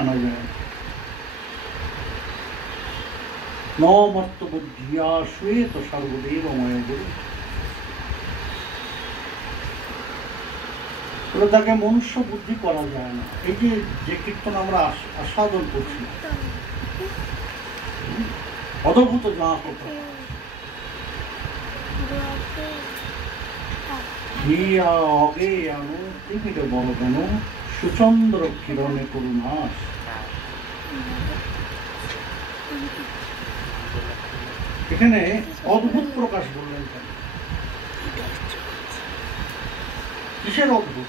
আনা যায় না। ন মর্ত বুদ্ধিয়া শ্বেত সর্বদেবময় গুরু। তাকে মনুষ্য বুদ্ধি করা যায় না। এই যে কীর্তন আমরা আস্বাদন করছি, অদ্ভুত যা কথা অগে আনো তিমির বরদন সুচন্দ্র কিরণে করুণাস। এখানে অদ্ভুত প্রকাশ বললেন কেন? কিসের অদ্ভুত?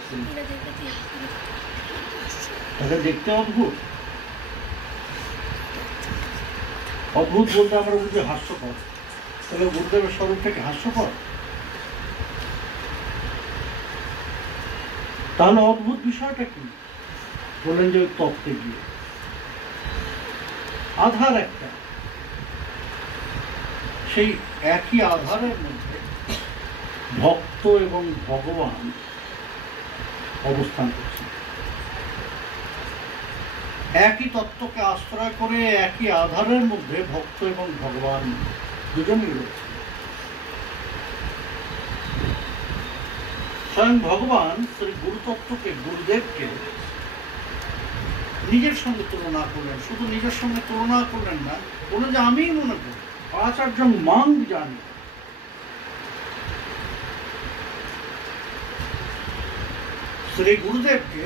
তাকে দেখতে অদ্ভুত। অদ্ভুত বলতে আমরা বুঝি হাস্যকর। তাহলে গুরুদেবের স্বরূপটাকে হাস্যকর? তাহলে অদ্ভুত বিষয়টা কি? বললেন যে ওই তত্ত্বে গিয়ে আধার একটা, সেই একই আধারের মধ্যে ভক্ত এবং ভগবান অবস্থান করছে। একই তত্ত্বকে আশ্রয় করে একই আধারের মধ্যে ভক্ত এবং ভগবান দুজনই রয়েছে। স্বয়ং ভগবান শ্রী গুরুতত্ত্বকে, গুরুদেবকে নিজের সঙ্গে তুলনা করলেন। শুধু নিজের সঙ্গে তুলনা করলেন না, বলে যে আমি মনে করি আচার্য মাং জানি। শ্রী গুরুদেবকে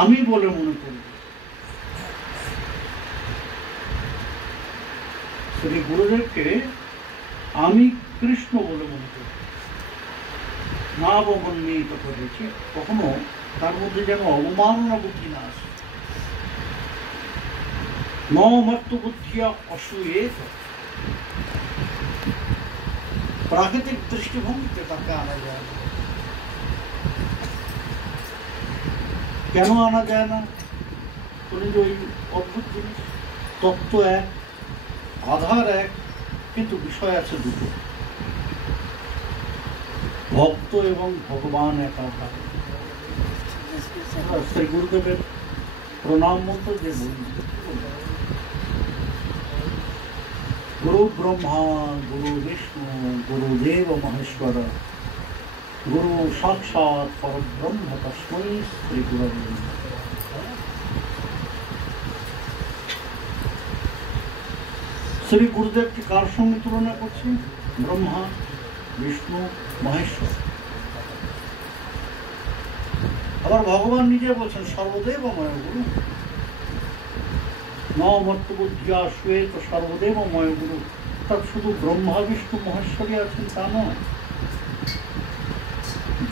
আমি বলে মনে করি, শ্রী গুরুদেবকে আমি কৃষ্ণ বলে মনে করি। না অবমানিত করেছি, কখনো তার মধ্যে যেন অবমাননা বুদ্ধি না আসে। ন মর্ত বুদ্ধিয়া অসুয়েত, প্রাকৃতিক দৃষ্টিভঙ্গিতে তাকে আনা যায় না। কেন আনা যায় না? বলে যে ওই অদ্ভুত জিনিস, তত্ত্ব এক, আধার এক, কিন্তু বিষয় আছে দুটো, ভক্ত এবং ভগবান এক আধার। শ্রী গুরুদেবের প্রণাম মন্ত্র যে বলি, গুরু ব্রহ্মা গুরু বিষ্ণু গুরুদেব মহেশ্বর গুরু সাক্ষাৎ পরব্রহ্ম তস্मै শ্রী গুরবে নমঃ। শ্রী গুরুদেবকে কার সঙ্গে তুলনা করছি? ব্রহ্মা বিষ্ণু মহেশ্বর। আবার ভগবান নিজে বলছেন সর্বদেবময় গুরু। ন মর্ত বুদ্ধিয়া শ্বেত সর্বদেবময় গুরু। তার শুধু ব্রহ্মা বিষ্ণু মহেশ্বরী আছেন তা নয়,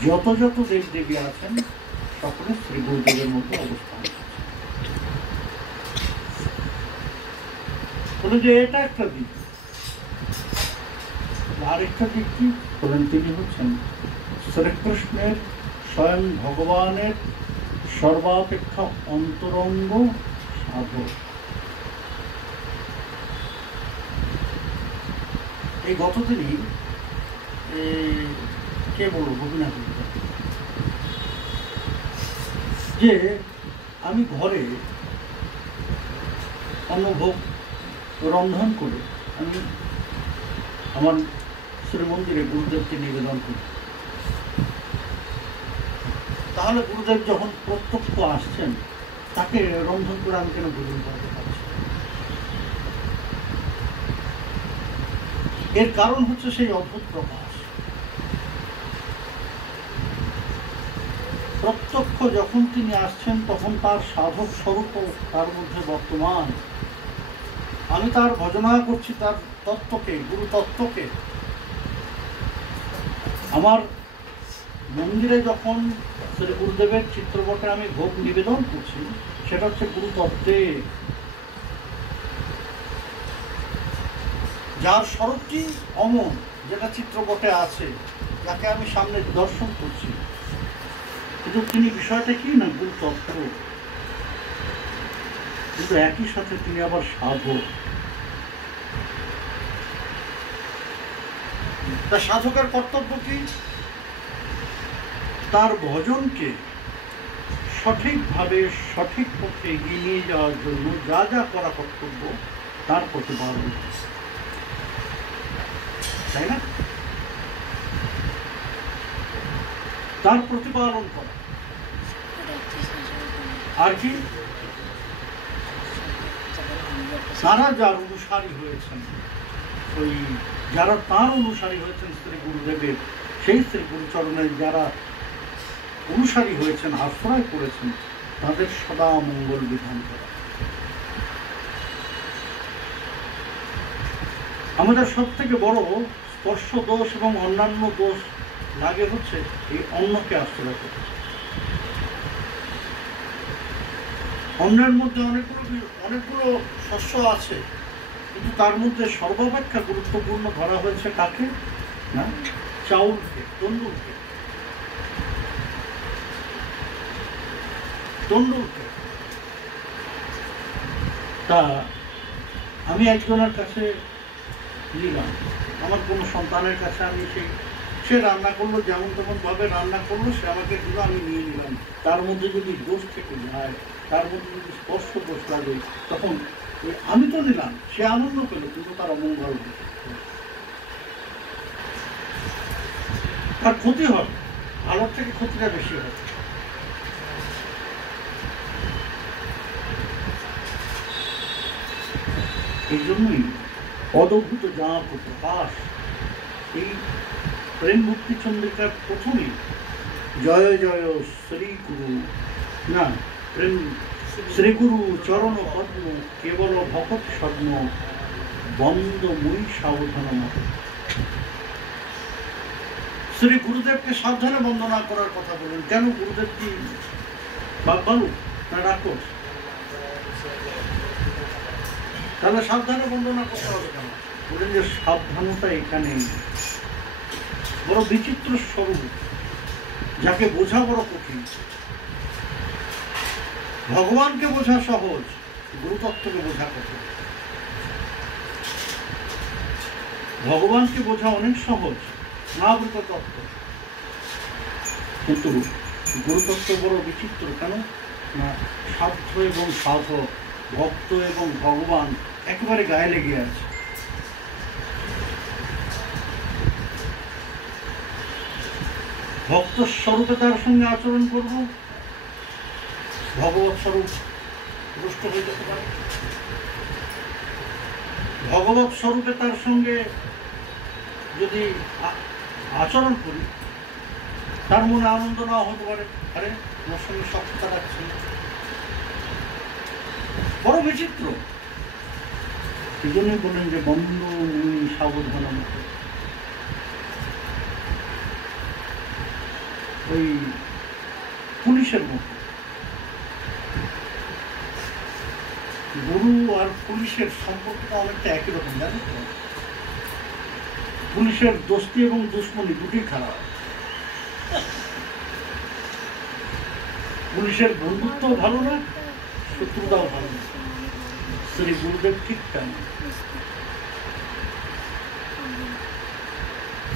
যত যত দেব দেবী আছেন সকলে শ্রী গুরুদেবের মধ্যে অবস্থান করছে। বলে যে এটা একটা দিক। আরেকটা দিক কি বলেন? তিনি হচ্ছেন শ্রীকৃষ্ণের, স্বয়ং ভগবানের সর্বাপেক্ষা অন্তরঙ্গ সাধক। এই গতদিনই কে বলবো, গোপীনাথ যে আমি ঘরে অন্নভোগ রন্ধন করে আমি আমার শ্রীমন্দিরে গুরুদেবকে নিবেদন করি। তাহলে গুরুদেব যখন প্রত্যক্ষ আসছেন, তাকে রন্ধন করে আমি কেন গ্রহণ করতে পারছি? এর কারণ হচ্ছে সেই অদ্ভুত প্রকাশ। প্রত্যক্ষ যখন তিনি আসছেন, তখন তার সাধক স্বরূপ তার মধ্যে বর্তমান। আমি তার ভজনা করছি, তার তত্ত্বকে, গুরু তত্ত্বকে। আমার মন্দিরে যখন শ্রী গুরুদেবের চিত্রপটে আমি ভোগ নিবেদন করছি, সেটা হচ্ছে গুরু তত্ত্বে, যার স্বরূপটি অমন, যেটা চিত্রপটে আছে, যাকে আমি সামনে দর্শন করছি। কিন্তু তিনি বিষয়টা কি না, গুরু তত্ত্ব, কিন্তু একই সাথে তিনি আবার সাধক। তা সাধকের কর্তব্য কি? তার ভজনকে সঠিকভাবে সঠিক পথে এগিয়ে নিয়ে যাওয়ার জন্য যা যা করা কর্তব্য তার প্রতিপালন, তাই না? তার প্রতিপালন করা। আর কি? তারা যার অনুসারী হয়েছেন, ওই যারা তার অনুসারী হয়েছেন শ্রী গুরুদেবের, সেই শ্রী গুরুচরণের যারা অনুসারী হয়েছেন, আশ্রয় করেছেন, তাদের সদা মঙ্গল বিধান করা। আমাদের সব থেকে বড় স্পর্শ দোষ এবং অন্যান্য দোষ লাগে হচ্ছে এই অন্যকে আশ্রয় করতে। অন্যের মধ্যে অনেকগুলো শস্য আছে, কিন্তু তার মধ্যে সর্বাপেক্ষা গুরুত্বপূর্ণ ধরা হয়েছে কাকে? না, চাউলকে, তন্দুরকে। তা আমি একজনের কাছে নিলাম, আমার কোনো সন্তানের কাছে আমি সে রান্না করলো, যেমন তেমন ভাবে রান্না করলো, সে আমাকে দিল, আমি নিয়ে নিলাম। তার মধ্যে যদি দোষ থেকে যায়, তার মধ্যে যদি স্পর্শ দোষ লাগে, তখন আমি তো নিলাম, সে আনন্দ পেল, কিন্তু তার অমঙ্গল, তার ক্ষতি হয়, ভালোর থেকে ক্ষতিটা বেশি হয়। এই জন্যই অদ্ভুত যা প্রকাশ, এই প্রেম মুক্তি চন্দ্রিকার প্রথমেই জয় জয় শ্রী গুরু, না প্রেম শ্রী গুরু চরণ পদ্ম কেবল ভকত স্বর্ণ বন্দ মুই সাবধান মত। শ্রী গুরুদেবকে সাবধানে বন্দনা করার কথা বলেন। কেন? গুরুদেব কি বালু না রাক্ষস? তাহলে সাবধানে বন্দনা করতে হবে কেন? বলেন যে সাবধানতা এখানে বড় বিচিত্র স্বরূপ, যাকে বোঝা বড় কঠিন। ভগবানকে বোঝা সহজ, গুরুতত্ত্বকে বোঝা কঠিন। ভগবানকে বোঝা অনেক সহজ, মহাভূত তত্ত্ব, কিন্তু গুরুতত্ত্ব বড় বিচিত্র। কেন? না, সাধ্য এবং সাধক, ভক্ত এবং ভগবান একেবারে গায়ে লেগে আছে। ভক্ত স্বরূপে তার সঙ্গে আচরণ করব, ভগবৎ স্বরূপ দুষ্ট হয়ে যেতে পারে। ভগবৎ স্বরূপে তার সঙ্গে যদি আচরণ করি, তার মনে আনন্দ না হতে পারে, আরে আমার সঙ্গে সক্ষতা রাখছে, বড় বিচিত্র। এই জন্যই বললেন যে বন্ধু সাবধান মতো। ওই পুলিশের মতো, গুরু আর পুলিশের সম্পর্কটা অনেকটা একই রকম, জানেন তো? পুলিশের দোস্তি এবং দুশ্মনী দুটি খারাপ। পুলিশের বন্ধুত্ব ভালো না, শত্রুতাও ভালো না। শ্রী গুরুদেব ঠিক তেমন।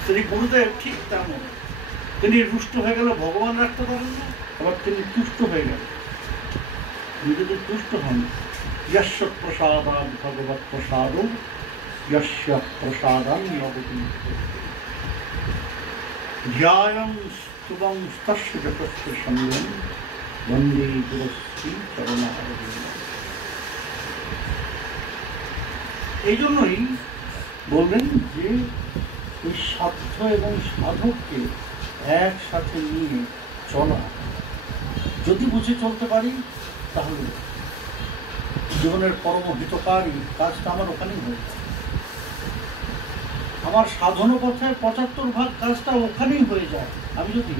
শ্রী গুরুদেব ঠিক তেমন। তিনি রুষ্ট হয়ে গেলে ভগবান রাখতে পারেন না, আবার তিনি তুষ্ট হয়ে গেলেন। তিনি যদি তুষ্ট হন, যস্য প্রসাদাৎ ভগবৎ প্রসাদো যস্য প্রসাদান নবতি ধ্যায়ং স্তুবং তস্য যতস্য সঙ্গম বন্দে গুরুশ্রী চরণারবিন্দম। এই জন্যই বললেন যে এই সাধ্য এবং সাধককে একসাথে নিয়ে চলা, যদি বুঝে চলতে পারি, তাহলে জীবনের পরম হিতকারী কাজটা আমার ওখানেই হয়ে যায়। আমার সাধন পথে ৭৫% কাজটা ওখানেই হয়ে যায়, আমি যদি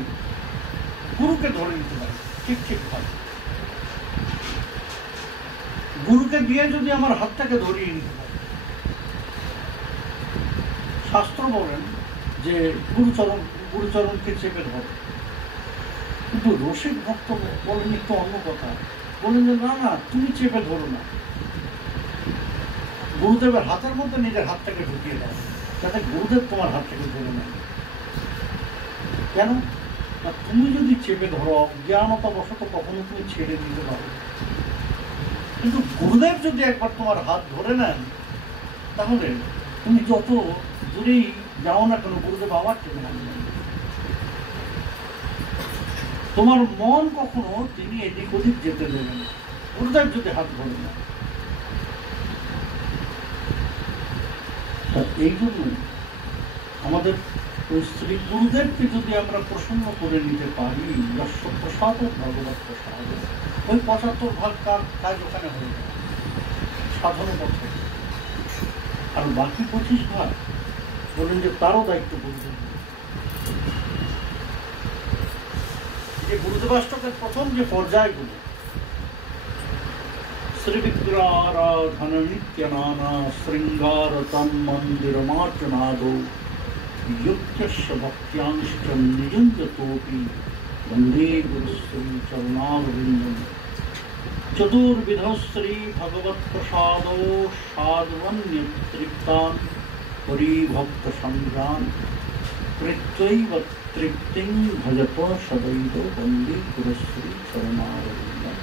গুরুকে ধরে নিতে পারি ঠিকভাবে। গুরুকে দিয়ে যদি আমার হাতটাকে ধরিয়ে নিতে পারি। শাস্ত্র বলেন যে গুরুচরণকে চেপে ধরে, কিন্তু রসিক ভক্ত বলেন একটু অন্য কথা, বলেন যে না না, তুমি চেপে ধরো না, গুরুদেবের হাতের মধ্যে নিজের হাতটাকে ঢুকিয়ে দাও, যাতে গুরুদেব তোমার হাত থেকে ধরে নেয়। কেন? আর তুমি যদি চেপে ধরো জ্ঞানতা বশত কখনো তুমি ছেড়ে দিতে পারো, কিন্তু গুরুদেব যদি একবার তোমার হাত ধরে নেন তাহলে তুমি যত দূরেই যাও না কেন গুরুদেব আবার টেনে আনবেন। তোমার মন কখনো তিনি এদিক ওদিক যেতে দেবেন গুরুদেব যদি হাত ধরে নেন। এই জন্য আমাদের ওই শ্রী গুরুদেবকে যদি আমরা প্রসন্ন করে নিতে পারি, যশ প্রসাদ ভগবত প্রসাদ, ওই ৭৫ ভাগ কাজ ওখানে হয়ে যায় সাধন পথে। আর বাকি ২৫ ভাগ বলেন যে তারও দায়িত্ব গুরুদেব। যে গুরুদেবাষ্টকের প্রথম যে পর্যায়গুলো, শ্রীবিগ্রহারাধন নিত্য নানা শৃঙ্গার তন্মন্দির মার্জনাদো युक्तस्य भक्त्यांश्च निजुञ्जतोऽपि वन्दे गुरुश्री चरणारविन्दं। चतुर्विधश्री भगवत्प्रसादो साध्वन्यतृप्तान् परिभक्तसङ्घान् कृत्वैव तृप्तिं भजत सदैव वन्दे गुरुश्री चरणारविन्दं।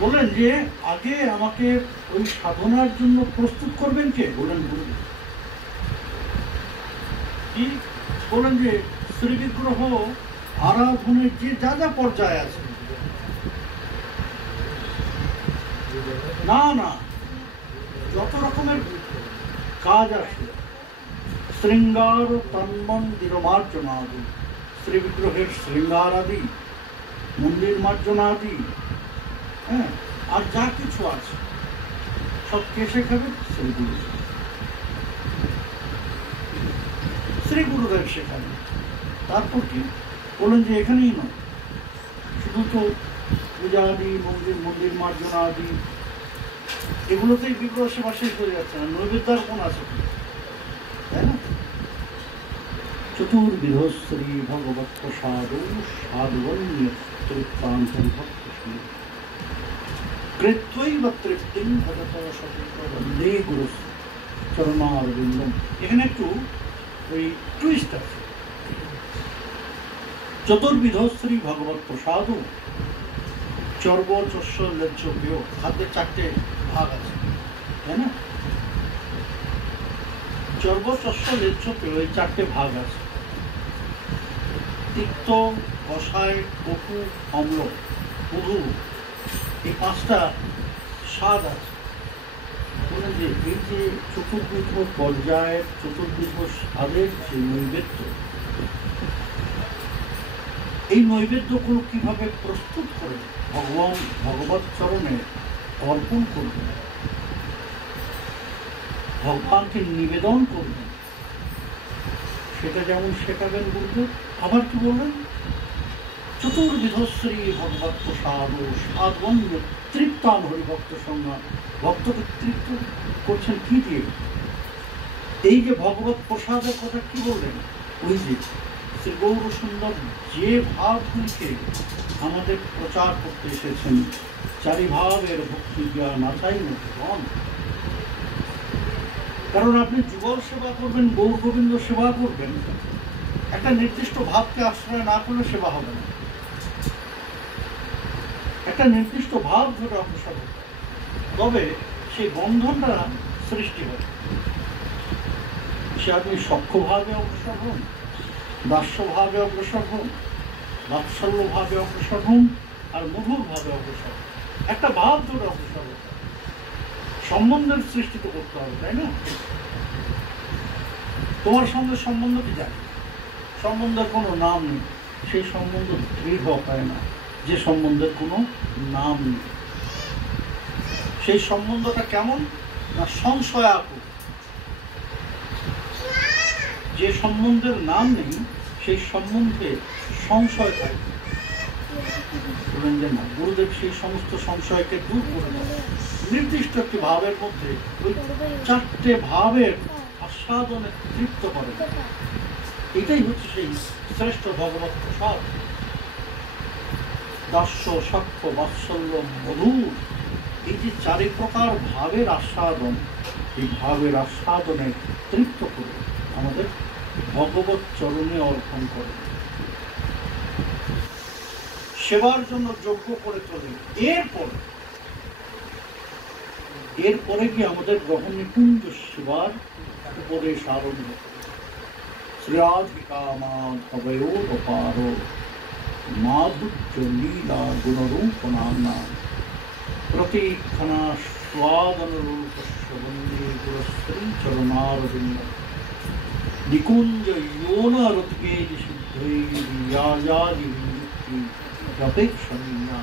বলেন যে আগে আমাকে ওই সাধনার জন্য প্রস্তুত করবেন কে? বলেন গুরুদেব। কি বলেন যে শ্রীবিগ্রহ আরাধনের যে যা যা পর্যায়ে আছে, না না যত রকমের কাজ আছে, শৃঙ্গার তন্মন্দির মার্জনাদি, শ্রীবিগ্রহের শৃঙ্গার আদি, মন্দির মার্জনাদি, হ্যাঁ, আর যা কিছু আছে সব কে শেখাবে? শ্রী গুরুদেব। শ্রী গুরুদেব শেখাবে। তারপর কি বলেন যে এখানেই নয়, শুধু তো পূজা আদি, মন্দির মার্জনা আদি, এগুলোতেই বিগ্রহ সেবা শেষ হয়ে যাচ্ছে না, নৈবেদ্যার কোন আছে, তাই না? চতুর্বিধ শ্রী ভগবত প্রসাদ সাধবন্য তৃপ্তান্তর ভক্ত কৃত্বৈব তৃপ্তিং ভজত সতত বন্দে গুরু চরণারবিন্দম। এখানে একটু ওই টুইস্ট আছে। চতুর্বিধ শ্রী ভগবত প্রসাদ চর্ব চস্য লেজ্জ পেয়, খাদ্যের ৪টে ভাগ আছে, তাই না? চর্ব চস্য লেজ্জ পেয়, এই ৪টে ভাগ আছে। তিক্ত, কষায়, কটু, অম্ল, মধু, এই ৫টা স্বাদ আছে। বলেন যে এই যে চতুর্বিধ পর্যায়ের চতুর্বিধ স্বাদের যে নৈবেদ্য, এই নৈবেদ্যগুলো কিভাবে প্রস্তুত করে ভগবত চরণে অর্পণ করবেন, ভগবানকে নিবেদন করবেন, সেটা যেমন শেখাবেন গুরুদেব। আবার কি বললেন? চতুর্বিধ শ্রী ভগবত প্রসাদ সাধবন্য তৃপ্তান হরিভক্ত সংজ্ঞা। ভক্তকে তৃপ্ত করছেন কি দিয়ে? এই যে ভগবত প্রসাদের কথা কি বললেন? ওই যে শ্রী গৌর সুন্দর যে ভাবগুলিকে আমাদের প্রচার করতে এসেছেন, চারি ভাবের ভক্তি জ্ঞান আচাই মন। কারণ আপনি যুগল সেবা করবেন, গৌর গোবিন্দ সেবা করবেন, একটা নির্দিষ্ট ভাবকে আশ্রয় না করলে সেবা হবে না। একটা নির্দিষ্ট ভাব ধরে অগ্রসর হতে, তবে সেই বন্ধনটা সৃষ্টি হয়। সে আপনি সখ্যভাবে অগ্রসর হন, দাস্যভাবে অগ্রসর হন, বাৎসল্যভাবে অগ্রসর হন, আর মধুরভাবে অগ্রসর হন, একটা ভাব ধরে অগ্রসর হতে, সম্বন্ধের সৃষ্টি তো করতে হবে, তাই না? তোমার সঙ্গে সম্বন্ধ কি জানি, সম্বন্ধের কোনো নাম নেই, সেই সম্বন্ধ দৃঢ় হয় না যে সম্বন্ধের কোনো নাম নেই। সেই সম্বন্ধটা কেমন না? সংশয়াকুল। যে সম্বন্ধের নাম নেই সেই সম্বন্ধে সংশয় থাকে। বলেন যে না, গুরুদেব সেই সমস্ত সংশয়কে দূর করে দেন নির্দিষ্ট একটি ভাবের মধ্যে, ওই ৪টে ভাবের আস্বাদনে তৃপ্ত করে। এটাই হচ্ছে সেই শ্রেষ্ঠ ভগবত প্রসাদ। দাস্য, সখ্য, বাৎসল্য, মধুর, এই যে ৪ প্রকার ভাবের আস্বাদন, এই ভাবের আস্বাদনে তৃপ্ত করে আমাদের ভগবত চরণে অর্পণ করেন, সেবার জন্য যজ্ঞ করে তোলেন। এরপরে কি আমাদের গ্রহ নিকুঞ্জ সেবার উপদেশ আরম্ভ। শ্রীরাধিকা মাধবয়োপার মাধুর্য লীলা গুণরূপ নাম্না প্রতীক্ষণা স্বাদনরূপস্য বন্দে গুরুশ্রী চরণারবিন্দ নিকুঞ্জ योनरतिकेज सिद्धैर्यायादि विमुक्ति अपेक्षणीया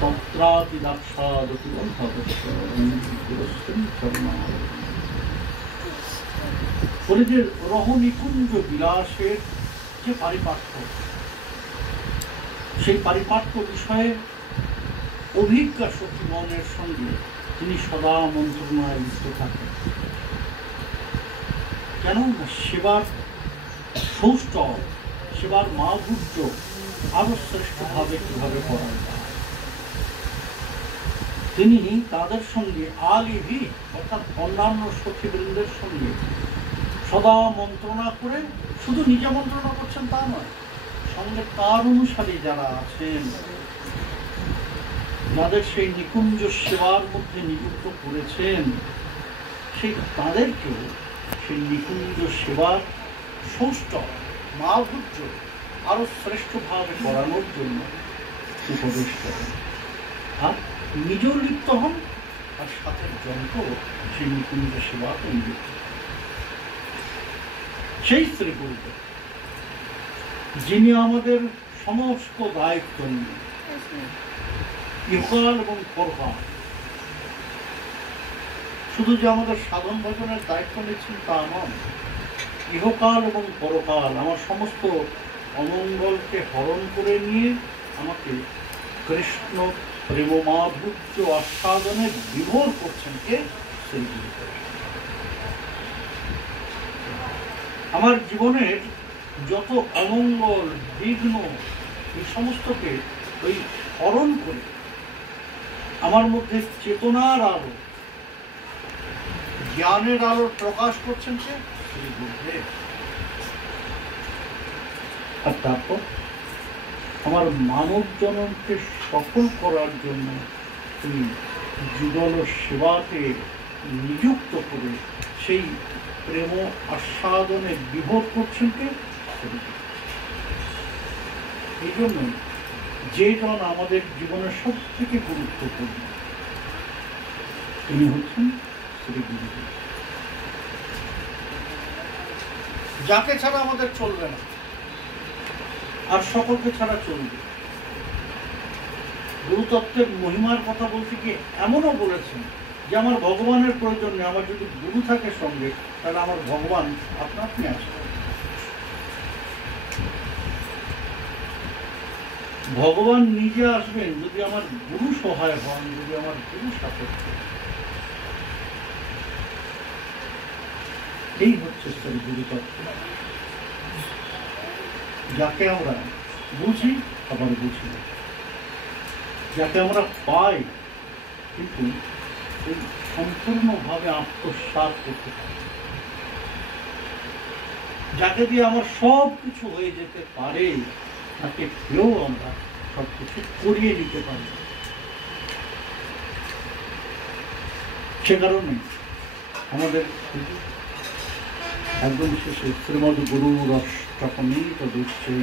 तत्राति दाक्षादति बन्धवस्य गुरुश्री चरणारविन्द। বলে যে রহ নিকুঞ্জ বিলাসের যে পারিপাট্য, সেই পারিপাট্য বিষয়ে অভিজ্ঞা সখীগণের সঙ্গে তিনি সদা মন্ত্রণায় লিপ্ত থাকেন। কেন? সেবার সৌষ্ঠব, সেবার মাধুর্য আরো শ্রেষ্ঠভাবে কিভাবে করা যায়, তিনি তাদের সঙ্গে আলিভি অর্থাৎ অন্যান্য সখীবৃন্দের সঙ্গে সদা মন্ত্রণা করে, শুধু নিজে মন্ত্রণা করছেন তা নয়, সঙ্গে তার অনুসারী যারা আছেন, যাদের সেই নিকুঞ্জ সেবার মধ্যে নিযুক্ত করেছেন, সেই তাদেরকেও সেই নিকুঞ্জ সেবার সৌষ্ঠব মাধুর্য আরো শ্রেষ্ঠভাবে করানোর জন্য উপদেশ করেন। আর নিজেও লিপ্ত হন, আর সাথে যন্ত্র সেই নিকুঞ্জ সেবাকে নিযুক্ত। সেই স্ত্রী গুরুদেব যিনি আমাদের সমস্ত দায়িত্ব নিয়ে ইহকাল এবং পরকাল, শুধু যে আমাদের সাধন ভজনের দায়িত্ব নিচ্ছেন তা নয়, ইহকাল এবং পরকাল আমার সমস্ত অমঙ্গলকে হরণ করে নিয়ে আমাকে কৃষ্ণ প্রেম মাধুর্য আস্বাদনে বিভোর করছেন কে? শ্রী গুরুদেব। আমার জীবনের যত অমঙ্গল বিঘ্ন এই সমস্তকে ওই হরণ করে আমার মধ্যে চেতনার আলো, জ্ঞানের আলো প্রকাশ করছেন কে? শ্রী গুরুদেব। আর তারপর আমার মানব জননকে সফল করার জন্য তিনি যুগল সেবাকে নিযুক্ত করে সেই প্রেম আস্বাদনে বিভোর করছেন কে? এই জন্য যে জন আমাদের জীবনের সব থেকে গুরুত্বপূর্ণ, তিনি হচ্ছেন শ্রী গুরুদেব, যাকে ছাড়া আমাদের চলবে না, আর সকলকে ছাড়া চলবে। গুরুতত্ত্বের মহিমার কথা বলতে গিয়ে এমনও বলেছেন যে আমার ভগবানের প্রয়োজন নেই, আমার যদি গুরু থাকে সঙ্গে তাহলে আমার ভগবান আপনা আপনি আসবে। ভগবান নিজে আসবেন যদি আমার গুরু সহায় হন, যদি আমার গুরু সাথে। এই হচ্ছে সেই গুরুতত্ত্ব, যাকে আমরা বুঝি আবার বুঝি না, যাকে আমরা পাই কিন্তু সম্পূর্ণভাবে আত্মসাৎ করতে পারি, যাকে দিয়ে আমার সব কিছু হয়ে যেতে পারে, তাকে পেয়েও আমরা সব কিছু করিয়ে নিতে পারি। সে কারণে আমাদের একদম শেষে শ্রীমদ গুরুর অষ্টকমিত দৃশ্যে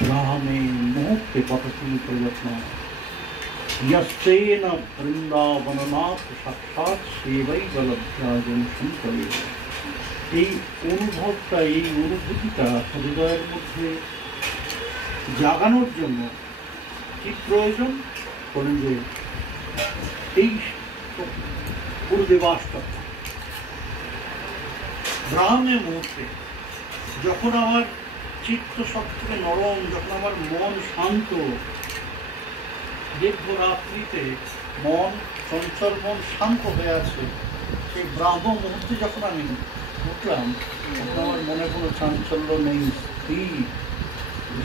গ্রামে মুহূর্তে পথতি প্রযত্ন यस्तेन বৃন্দাবননাথ সাক্ষাৎ সেবাই বলভ্যাজন শঙ্করে। এই অনুভবটা, এই অনুভূতিটা হৃদয়ের মধ্যে জাগানোর জন্য কি প্রয়োজন? বলেন যে এই গুরুদেবাষ্টক গ্রামে মুহূর্তে, যখন আমার চিত্ত সব থেকে নরম, যখন আমার মন শান্ত, দীর্ঘ রাত্রিতে মন চঞ্চল, মন শান্ত হয়ে আছে, সেই ব্রাহ্ম মুহূর্তে যখন আমি উঠলাম, তখন আমার মনে কোনো চাঞ্চল্য নেই, স্থির।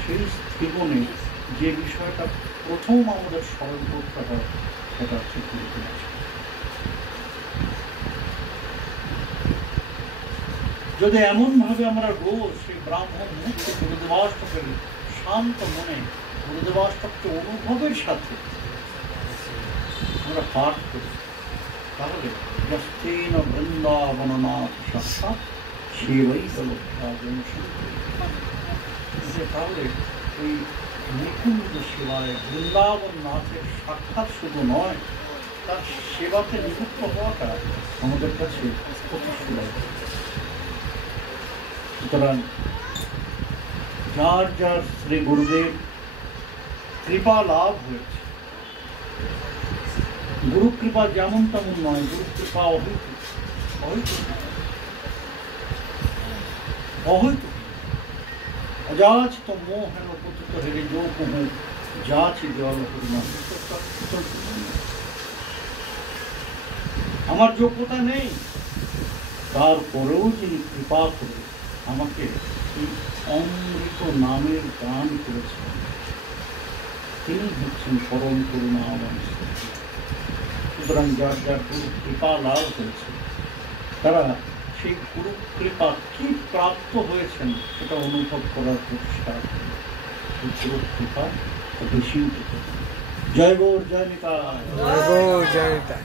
সেই জীবনে যে বিষয়টা প্রথম আমাদের স্মরণ করতে হয় সেটা হচ্ছে গুরুদেব। যদি এমনভাবে আমরা রোজ সেই ব্রাহ্মণ মুহূর্তে গুরুদেবাষ্টকের শান্ত মনে গুরুদেবাষ্টককে অনুভবের সাথে আমরা পাঠ করি, তাহলে যস্তেন বৃন্দাবননাথ সাক্ষাৎ সেবাই হল তাহলে ওই নিকুঞ্জ সেবায় বৃন্দাবন নাথের সাক্ষাৎ শুধু নয়, তার সেবাতে নিযুক্ত হওয়াটা আমাদের কাছে অতি সুলভ। সুতরাং যার যার শ্রী গুরুদেব কৃপা লাভ হয়েছে, গুরু কৃপা যেমন তেমন নয়, গুরু কৃপা অহৈতুক অযাচিত মোহেন পতিত হেরে যো কুহু যাচি দেওয়াল হরিনাম। আমার যোগ্যতা নেই, তারপরেও যিনি কৃপা করে আমাকে এই অমৃত নামের গান করেছেন, তিনি হচ্ছেন পরম করুণাময়। সুতরাং যার যার গুরু কৃপা লাভ হয়েছে, তারা সেই গুরু কৃপা কি প্রাপ্ত হয়েছেন সেটা অনুভব করার চেষ্টা করেন। গুরু কৃপা বেশি। জয় গৌর, জয় নিতাই।